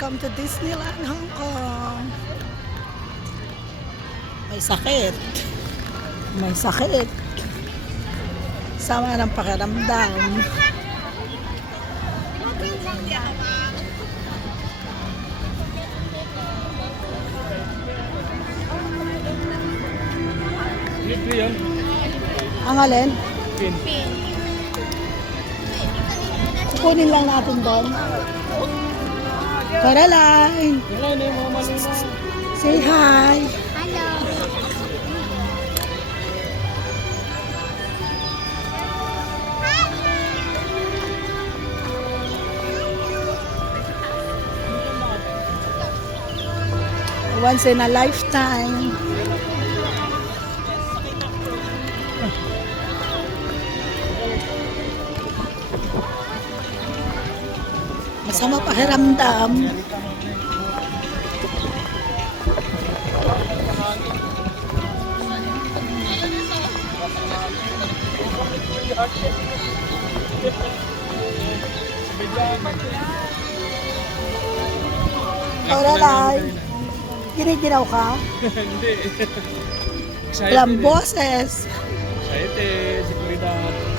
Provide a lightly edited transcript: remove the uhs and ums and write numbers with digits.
Welcome to Disneyland, Hong Kong. May sakit. May sakit. Sama ng pakiramdam. Libre yun. Ang alin? Pin. Kukunin lang natin doon. Caroline, Wala na yung mga malinaw. say hi. Once in a lifetime. Masama pakiramdam. Caroline, giniginaw ka? Hindi. Walang boses. Excited. Seguridad.